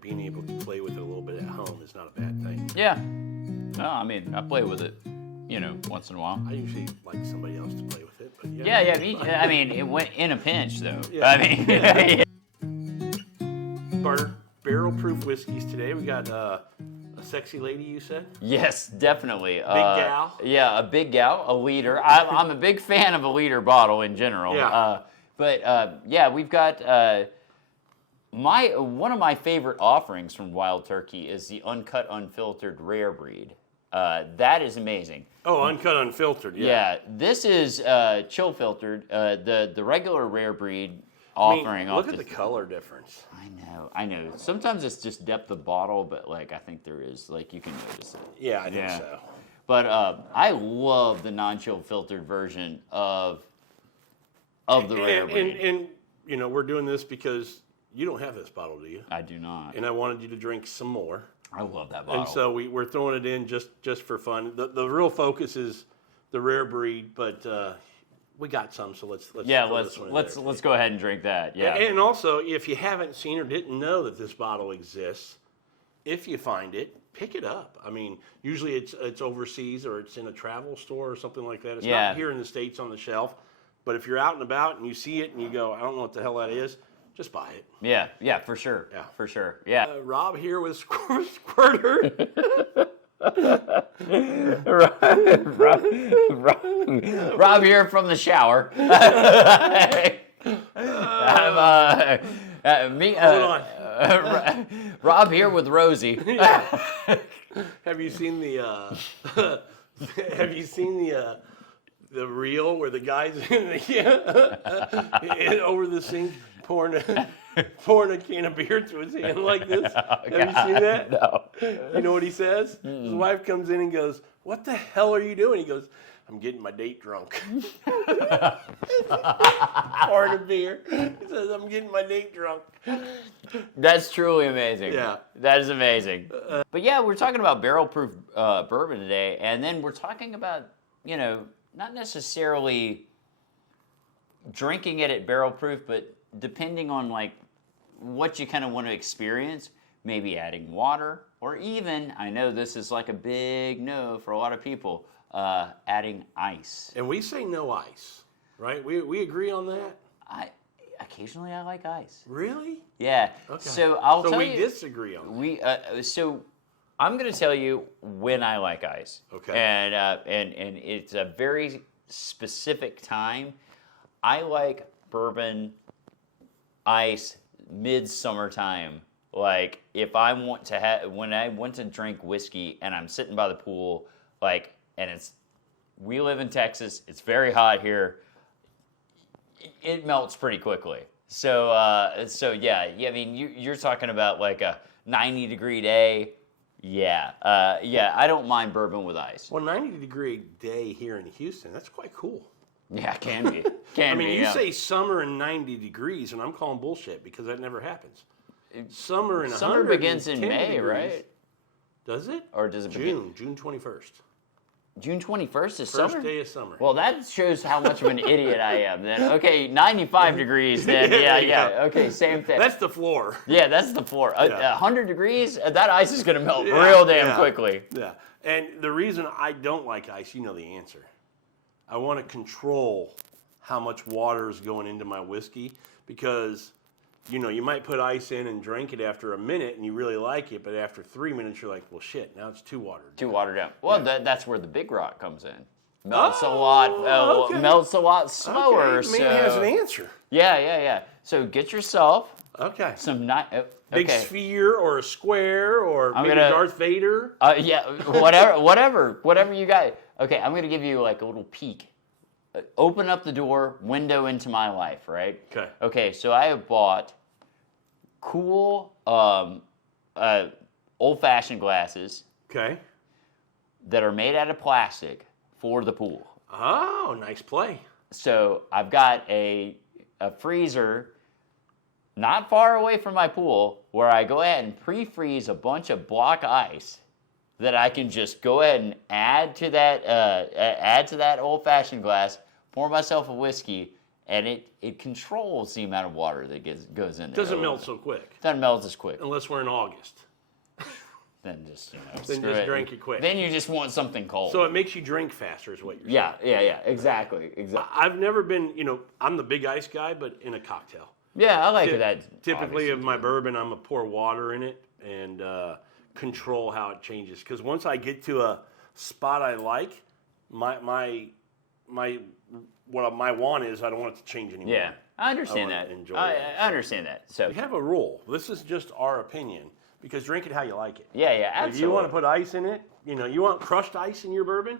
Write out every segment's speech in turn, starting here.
Being able to play with it a little bit at home is not a bad thing. Yeah. No, I mean, I play with it, once in a while. I usually like somebody else to play with it, but Yeah. I mean, it went in a pinch, though. Yeah. I mean, barrel-proof whiskeys today. We got a sexy lady, you said? yes, definitely. Big gal? Yeah, a big gal, a liter. I'm a big fan of a liter bottle in general. Yeah. We've got one of my favorite offerings from Wild Turkey is the uncut, unfiltered rare breed. That is amazing. Oh, uncut, unfiltered. Yeah, this is chill filtered. The regular rare breed offering. Look at the color difference. I know. Sometimes it's just depth of bottle, but I think there is you can notice it. Yeah, I think so. But I love the non-chill filtered version of the rare breed. And we're doing this because you don't have this bottle, do you? I do not. And I wanted you to drink some more. I love that bottle. And so we're throwing it in just for fun. The real focus is the rare breed, but we got some, so let's go ahead and drink that. Yeah. And also, if you haven't seen or didn't know that this bottle exists, if you find it, pick it up. I mean, usually it's overseas or it's in a travel store or something like that. It's not here in the States on the shelf. But if you're out and about and you see it and you go, I don't know what the hell that is, just buy it. Yeah, for sure. Yeah, for sure. Yeah. Rob here with Squirter. Rob here from the shower. Hold on. Rob here with Rosie. Have you seen the the reel where the guy's over the sink pouring a can of beer through his hand like this? Have you seen that? No. You know what he says? His wife comes in and goes, "What the hell are you doing?" He goes, "I'm getting my date drunk." Pouring a beer. He says, "I'm getting my date drunk." That's truly amazing. Yeah. That is amazing. But yeah, we're talking about barrel-proof bourbon today, and then we're talking about, not necessarily drinking it at barrel-proof, but depending on what you kind of want to experience, maybe adding water, or even, I know this is a big no for a lot of people, adding ice. And we say no ice, right? We agree on that? Occasionally I like ice. Really? Yeah. Okay. So I'll tell you. So we disagree on that. So I'm going to tell you when I like ice. Okay. And it's a very specific time. I like bourbon ice mid-summertime. If I want to when I want to drink whiskey and I'm sitting by the pool, we live in Texas, it's very hot here, it melts pretty quickly. So yeah, I mean, you're talking about a 90-degree day. Yeah, I don't mind bourbon with ice. Well, 90-degree day here in Houston, that's quite cool. Yeah, it can be. I mean, you say summer and 90 degrees, and I'm calling bullshit because that never happens. Summer begins in May, degrees. Right? Does it? Or does it begin? June 21st. June 21st is summer? First day of summer. Well, that shows how much of an idiot I am then. Okay, 95 degrees then. Yeah. Okay, same thing. That's the floor. Yeah, that's the floor. 100 degrees, that ice is going to melt real damn quickly. Yeah. And the reason I don't like ice, you know the answer. I want to control how much water is going into my whiskey because, you might put ice in and drink it after a minute and you really like it, but after 3 minutes you're like, well, shit, now it's too watered down. Too watered down. Well, that's where the Big Rock comes in. Melts a lot slower. Okay. Man has an answer. Yeah. So get yourself some big sphere or a square or maybe Darth Vader. Whatever you got. Okay, I'm gonna give you a little peek. Open up the door, window into my life, right? Okay. Okay, so I have bought cool old-fashioned glasses. Okay. That are made out of plastic for the pool. Oh, nice play. So I've got a freezer not far away from my pool where I go ahead and pre-freeze a bunch of block ice that I can just go ahead and add to that old-fashioned glass, pour myself a whiskey, and it controls the amount of water that goes in there. Doesn't melt so quick. Doesn't melt as quick. Unless we're in August. Then just Then just drink it quick. Then you just want something cold. So it makes you drink faster, is what you're saying. Yeah. Exactly. I've never been, I'm the big ice guy, but in a cocktail. Yeah, I like that. Typically, of my bourbon, I'm gonna pour water in it and control how it changes. Because once I get to a spot I like, my want is I don't want it to change anymore. Yeah, I understand that. I understand that. So we have a rule. This is just our opinion. Because drink it how you like it. Yeah, absolutely. If you want to put ice in it, you want crushed ice in your bourbon,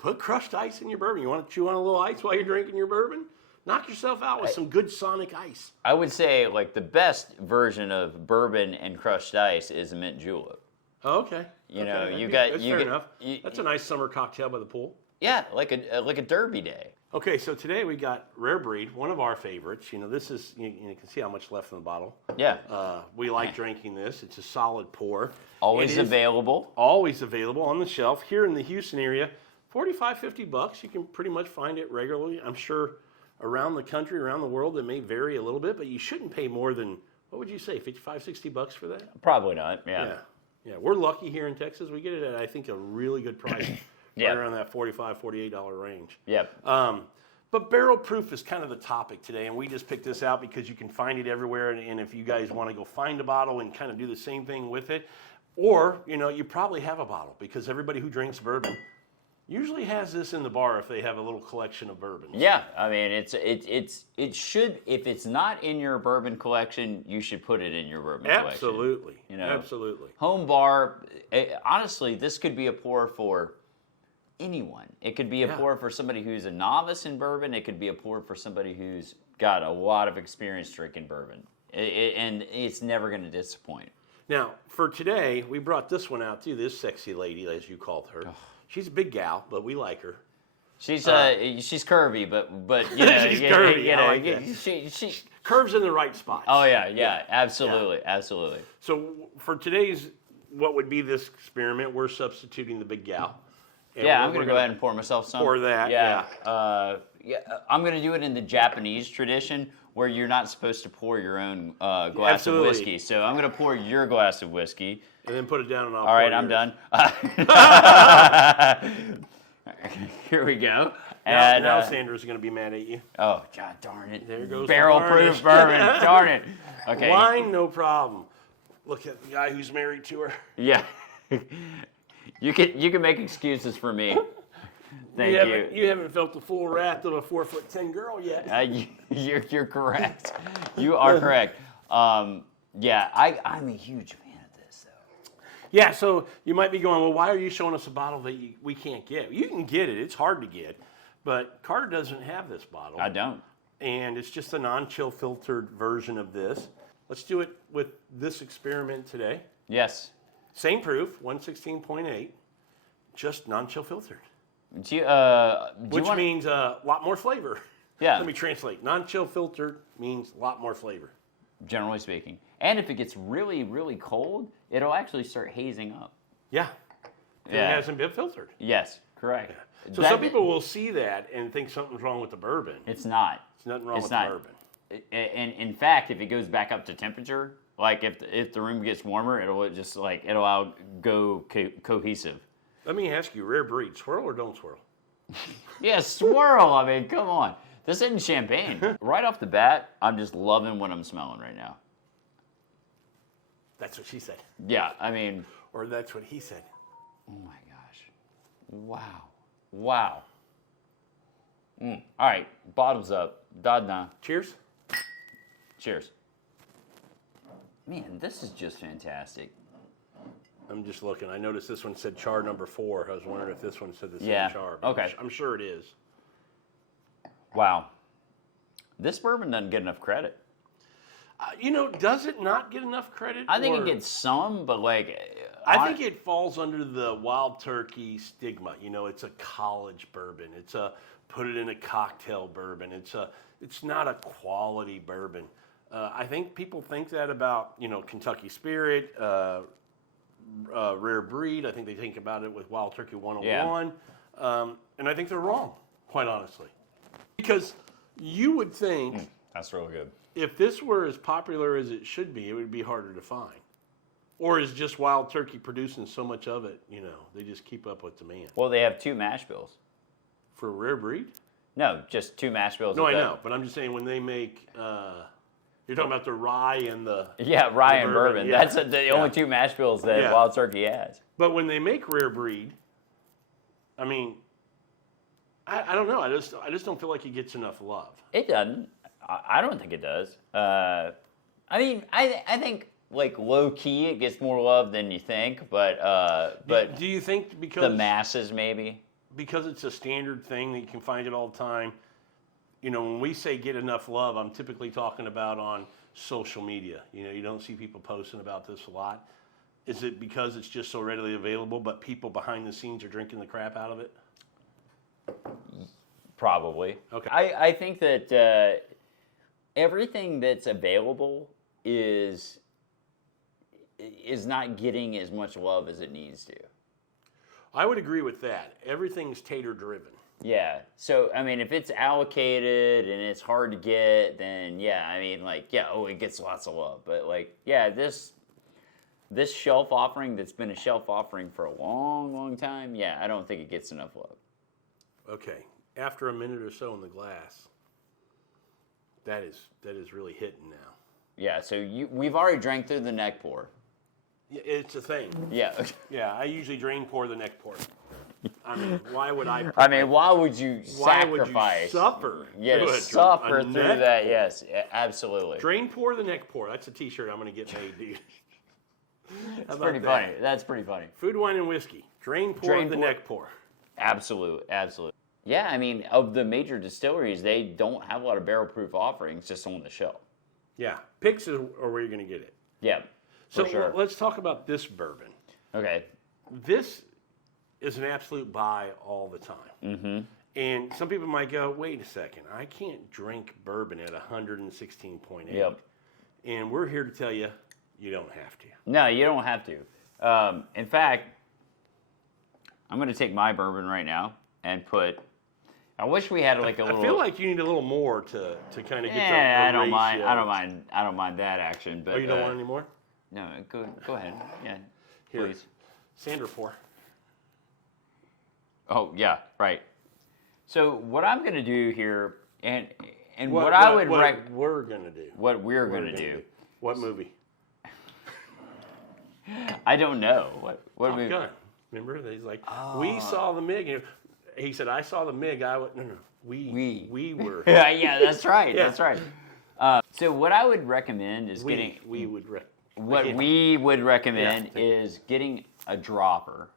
put crushed ice in your bourbon. You want to chew on a little ice while you're drinking your bourbon? Knock yourself out with some good Sonic ice. I would say like the best version of bourbon and crushed ice is a mint julep. Oh, okay. That's fair enough. That's a nice summer cocktail by the pool. Yeah, like a derby day. Okay, so today we got Rare Breed, one of our favorites. This is, you can see how much left in the bottle. Yeah. We like drinking this. It's a solid pour. Always available. Always available on the shelf. Here in the Houston area, $45-$50. You can pretty much find it regularly. I'm sure around the country, around the world, it may vary a little bit, but you shouldn't pay more than, what would you say, $55-$60 for that? Probably not, yeah. Yeah, we're lucky here in Texas. We get it at, I think, a really good price. Yeah. Right around that $45, $48 range. Yep. But barrel proof is kind of the topic today, and we just picked this out because you can find it everywhere, and if you guys want to go find a bottle and kind of do the same thing with it, or, you probably have a bottle, because everybody who drinks bourbon usually has this in the bar if they have a little collection of bourbons. Yeah, I mean, it should, if it's not in your bourbon collection, you should put it in your bourbon collection. Absolutely. Absolutely. Home bar, honestly, this could be a pour for anyone. It could be a pour for somebody who's a novice in bourbon. It could be a pour for somebody who's got a lot of experience drinking bourbon. And it's never going to disappoint. Now, for today, we brought this one out too, this sexy lady, as you called her. She's a big gal, but we like her. She's curvy, but she's curvy. She curves in the right spots. Oh yeah, absolutely. So for today's, what would be this experiment, we're substituting the big gal. And I'm going to go ahead and pour myself some. Pour that, I'm going to do it in the Japanese tradition where you're not supposed to pour your own glass of whiskey. So I'm going to pour your glass of whiskey. And then put it down and I'll All right, I'm done. Here we go. Now Sandra's going to be mad at you. Oh, God darn it. There goes barrel-proof bourbon. Darn it. Okay. Wine, no problem. Look at the guy who's married to her. Yeah. You can make excuses for me. Thank you. You haven't felt the full wrath of a 4'10" girl yet. You're correct. You are correct. I'm a huge fan of this, though. Yeah, so you might be going, well, why are you showing us a bottle that we can't get? You can get it. It's hard to get. But Carter doesn't have this bottle. I don't. And it's just a non-chill filtered version of this. Let's do it with this experiment today. Yes. Same proof, 116.8, just non-chill filtered. Which means a lot more flavor. Yeah. Let me translate. Non-chill filtered means a lot more flavor. Generally speaking. And if it gets really, really cold, it'll actually start hazing up. Yeah. It hasn't been filtered. Yes, correct. Yeah. So some people will see that and think something's wrong with the bourbon. It's not. It's nothing wrong with the bourbon. And in fact, if it goes back up to temperature, like if the room gets warmer, it'll all go cohesive. Let me ask you, Rare Breed, swirl or don't swirl? Yeah, swirl. I mean, come on. This isn't champagne. Right off the bat, I'm just loving what I'm smelling right now. That's what she said. Yeah, I mean. Or that's what he said. Oh my gosh. Wow. All right, bottoms up. Dadna. Cheers. Cheers. Man, this is just fantastic. I'm just looking. I noticed this one said char number 4. I was wondering if this one said the same char. Okay. I'm sure it is. Wow. This bourbon doesn't get enough credit. Does it not get enough credit? I think it gets some, but I think it falls under the Wild Turkey stigma. It's a college bourbon. It's a put it in a cocktail bourbon. It's not a quality bourbon. I think people think that about Kentucky Spirit, Rare Breed. I think they think about it with Wild Turkey 101, and I think they're wrong, quite honestly, because You would think That's real good. if this were as popular as it should be, it would be harder to find. Or is just Wild Turkey producing so much of it, they just keep up with demand? Well, they have 2 mash bills. For a rare breed? No, just 2 mash bills. No, I know. But I'm just saying when they make, you're talking about the rye and the... Yeah, rye and bourbon. Yeah. That's the only 2 mash bills that Wild Turkey has. But when they make rare breed, I mean, I don't know. I just don't feel like it gets enough love. It doesn't. I don't think it does. I mean, I think like low key it gets more love than you think, but do you think because the masses maybe because it's a standard thing that you can find it all the time? When we say get enough love, I'm typically talking about on social media. You don't see people posting about this a lot. Is it because it's just so readily available, but people behind the scenes are drinking the crap out of it? Probably. Okay. I think that everything that's available is not getting as much love as it needs to. I would agree with that. Everything's tater driven. Yeah. So, I mean, if it's allocated and it's hard to get, then yeah, I mean, like, yeah, it gets lots of love. But like, yeah, this shelf offering that's been a shelf offering for a long, long time, yeah, I don't think it gets enough love. Okay. After a minute or so in the glass, that is really hitting now. Yeah, so we've already drank through the neck pour. Yeah, it's a thing. Yeah. Yeah, I usually drain pour the neck pour. I mean, why would I? I mean, why would you Why sacrifice? would you suffer? Yeah, to suffer a through neck that. pour? Yes, absolutely. Drain pour the neck pour. That's a T-shirt I'm going to get made, dude. That's pretty funny. That's pretty funny. Food, wine, and whiskey. Drain pour the neck pour. Absolutely, absolutely. Yeah, I mean, of the major distilleries, they don't have a lot of barrel proof offerings just on the shelf. Yeah, picks are where you're going to get it. Yeah, so for sure. Let's talk about this bourbon. Okay. This is an absolute buy all the time. Mm-hmm. And some people might go, wait a second, I can't drink bourbon at 116.8. Yep. And we're here to tell you, you don't have to. No, you don't have to. In fact, I'm going to take my bourbon right now and put. I wish we had like a little. I feel like you need a little more to kind of get the I don't ratio. mind. I don't mind that action. But Oh, you don't want any more? No, go ahead. Yeah, Here. please. Sandra pour. Oh yeah, right. So what I'm going to do here, and What we're gonna do. What we're going to do. What movie? I don't know. What Top movie? Gun. Remember? He's like, we saw the MiG. He said, I saw the MiG. No. We were. Yeah, that's right. Yeah. That's right. So what I would recommend is getting. We would. We would recommend Yeah. is getting a dropper.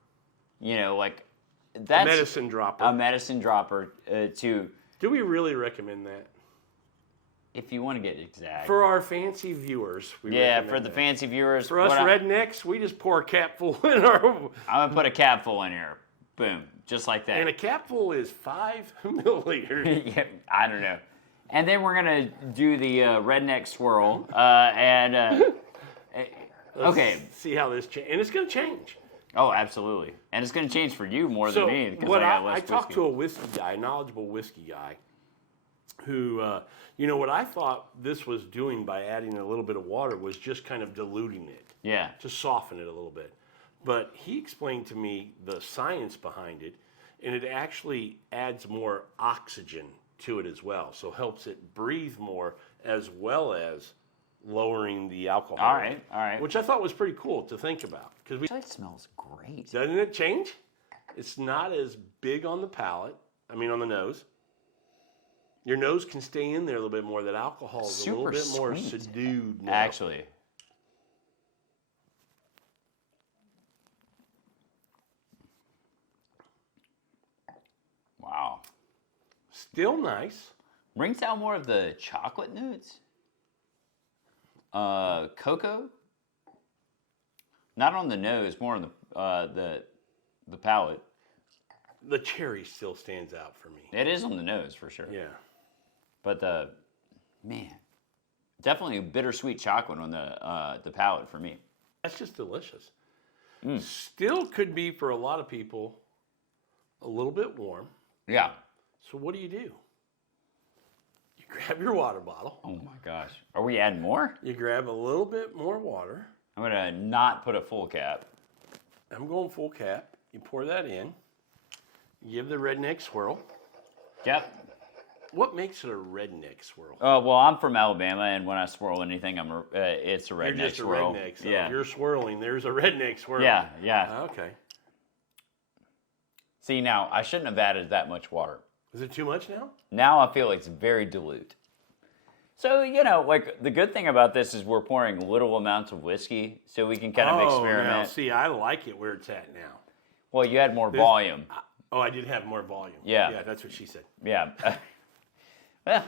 Like that's A medicine dropper. A medicine dropper to. Do we really recommend that? If you want to get exact. For our fancy viewers, we recommend for the that. fancy viewers. For us rednecks, we just pour a capful in our... I'm going to put a capful in here. Boom. Just like that. And a capful is 5 milliliters. Yeah, I don't know. And then we're going to do the redneck swirl. Okay. See how this changes. And it's going to change. Oh, absolutely. And it's going to change for you more than me. Because I talked to a whiskey guy, a knowledgeable whiskey guy, who, what I thought this was doing by adding a little bit of water was just kind of diluting it. Yeah. To soften it a little bit. But he explained to me the science behind it, and it actually adds more oxygen to it as well. So helps it breathe more as well as lowering the alcohol. All right. Which I thought was pretty cool to think about. It smells great. Doesn't it change? It's not as big on the palate. On the nose. Your nose can stay in there a little bit more. That alcohol is a little bit more subdued now. Actually. Wow. Still nice. Brings out more of the chocolate notes. Cocoa. Not on the nose, more on the palate. The cherry still stands out for me. It is on the nose for sure. Yeah. But definitely a bittersweet chocolate on the palate for me. That's just delicious. Still could be for a lot of people a little bit warm. Yeah. So what do you do? grab your water bottle. Oh my gosh. Are we adding more? You grab a little bit more water. I'm going to not put a full cap. I'm going full cap. You pour that in. Give the redneck swirl. Yep. What makes it a redneck swirl? Well, I'm from Alabama, and when I swirl anything, it's a redneck You're just swirl. a redneck, so if you're swirling, there's a redneck swirl. Yeah. Okay. See, now, I shouldn't have added that much water. Is it too much now? Now I feel it's very dilute. So, like, the good thing about this is we're pouring little amounts of whiskey, so we can kind of experiment. Now, see, I like it where it's at now. Well, you had more volume. I did have more volume. Yeah. Yeah, that's what she said. Yeah. Well,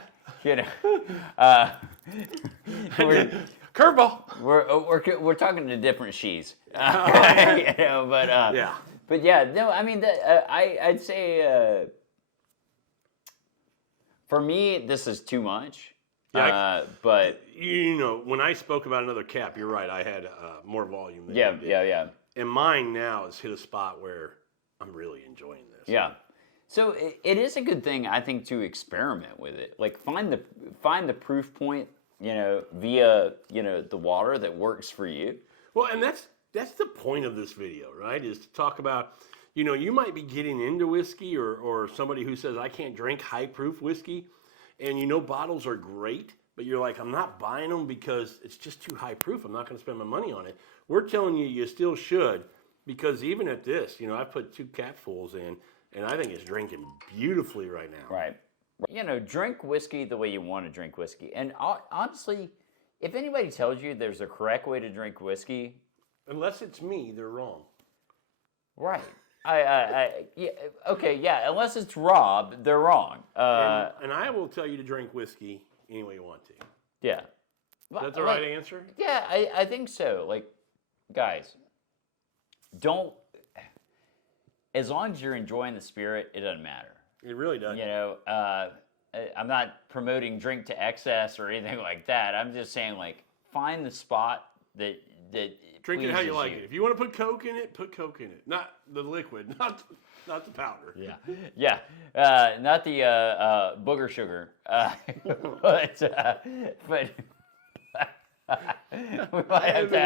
curveball. We're talking to different she's. Yeah. But yeah, no, I mean, I'd say for me, this is too much. Yeah, but when I spoke about another cap, you're right. I had more volume than you did. Yeah. And mine now has hit a spot where I'm really enjoying this. Yeah. So it is a good thing, I think, to experiment with it. Like find the proof point, via the water that works for you. Well, and that's the point of this video, right? Is to talk about, you might be getting into whiskey or somebody who says I can't drink high proof whiskey, and bottles are great, but you're like, I'm not buying them because it's just too high proof. I'm not going to spend my money on it. We're telling you still should, because even at this, I've put 2 capfuls in, and I think it's drinking beautifully right now. Right. Drink whiskey the way you want to drink whiskey. And honestly, if anybody tells you there's a correct way to drink whiskey, unless it's me, they're wrong. Right. Unless it's Rob, they're wrong. And I will tell you to drink whiskey any way you want to. Yeah. Is that the right answer? Yeah, I think so. Like, guys, don't. As long as you're enjoying the spirit, it doesn't matter. It really does. I'm not promoting drink to excess or anything like that. I'm just saying, like, find the spot that drink it how you like it. If you want to put Coke in it, put Coke in it. Not the liquid, not the powder. Yeah. Not the Boger Sugar. But we might have to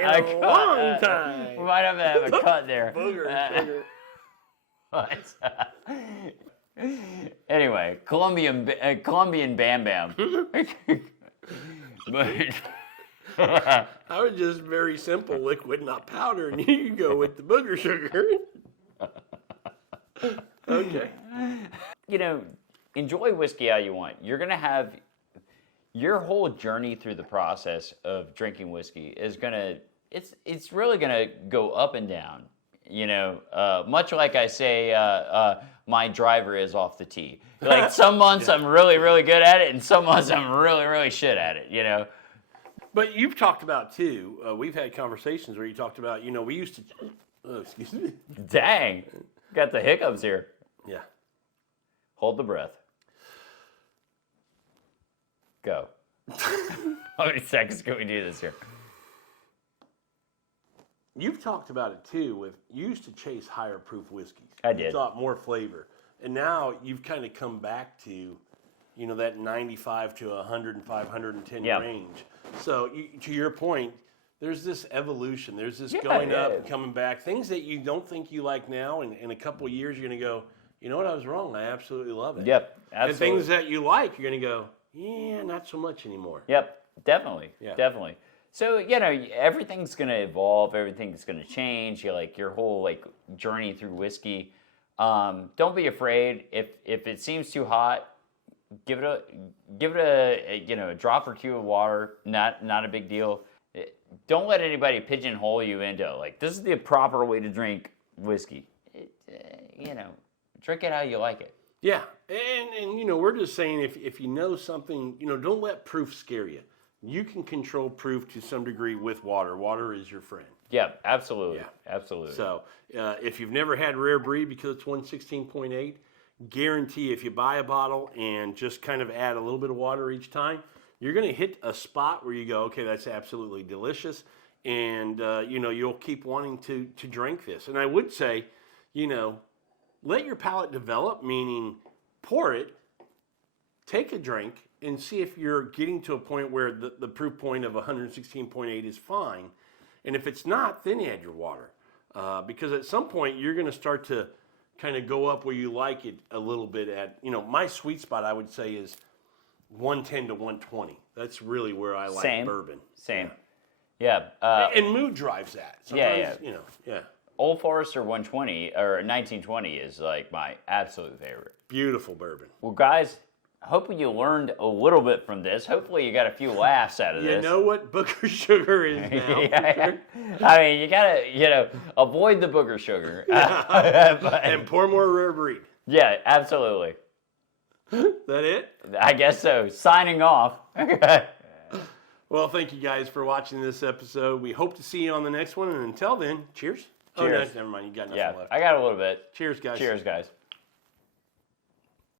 have a long time. We might have to have a cut there. Boger Sugar. Anyway, Colombian Bam Bam. But I was just very simple liquid, not powder, and you go with the Boger Sugar. Okay. Enjoy whiskey how you want. You're gonna have your whole journey through the process of drinking whiskey is it's really gonna go up and down. Much like I say, my driver is off the tee. Like some months I'm really, really good at it, and some months I'm really, really shit at it. But you've talked about too. We've had conversations where you talked about, we used to. Oh, excuse me. Dang, got the hiccups here. Yeah. Hold the breath. Go. How many seconds can we do this here? You've talked about it too. You used to chase higher proof whiskeys. I did. You thought more flavor, and now you've kind of come back to, that 95 to 105, 110 range. So to your point, there's this evolution. There's this going up, coming back. Things that you don't think you like now, and in a couple of years you're going to go, you know what, I was wrong. I absolutely love it. Yep, absolutely. And things that you like, you're going to go, yeah, not so much anymore. Yep, definitely. So, everything's going to evolve. Everything's going to change. Your whole journey through whiskey. Don't be afraid. If it seems too hot, give it a drop or 2 of water. Not a big deal. Don't let anybody pigeonhole you into this is the proper way to drink whiskey. Drink it how you like it. Yeah, and we're just saying if you know something, don't let proof scare you. You can control proof to some degree with water. Water is your friend. Yeah, absolutely. Yeah. Absolutely. So if you've never had rare breed because it's 116.8, guarantee if you buy a bottle and just kind of add a little bit of water each time, you're going to hit a spot where you go, okay, that's absolutely delicious, and you'll keep wanting to drink this. And I would say, let your palate develop, meaning pour it, take a drink and see if you're getting to a point where the proof point of 116.8 is fine. And if it's not, then add your water. Because at some point, you're going to start to kind of go up where you like it a little bit at, my sweet spot, I would say, is 110 to 120. That's really where I like bourbon. Same. Yeah. And mood drives that. Sometimes, yeah. Old Forester 120 or 1920 is like my absolute favorite. Beautiful bourbon. Well, guys, hopefully you learned a little bit from this. Hopefully you got a few laughs out of this. You know what Boger Sugar is now. Yeah. I mean, you gotta, avoid the Boger Sugar. And pour more rare breed. Yeah, absolutely. That it? I guess so. Signing off. Well, thank you guys for watching this episode. We hope to see you on the next one. And until then, cheers. Cheers. Oh, no, never mind. You got nothing left. I got a little bit. Cheers, guys. Cheers, guys.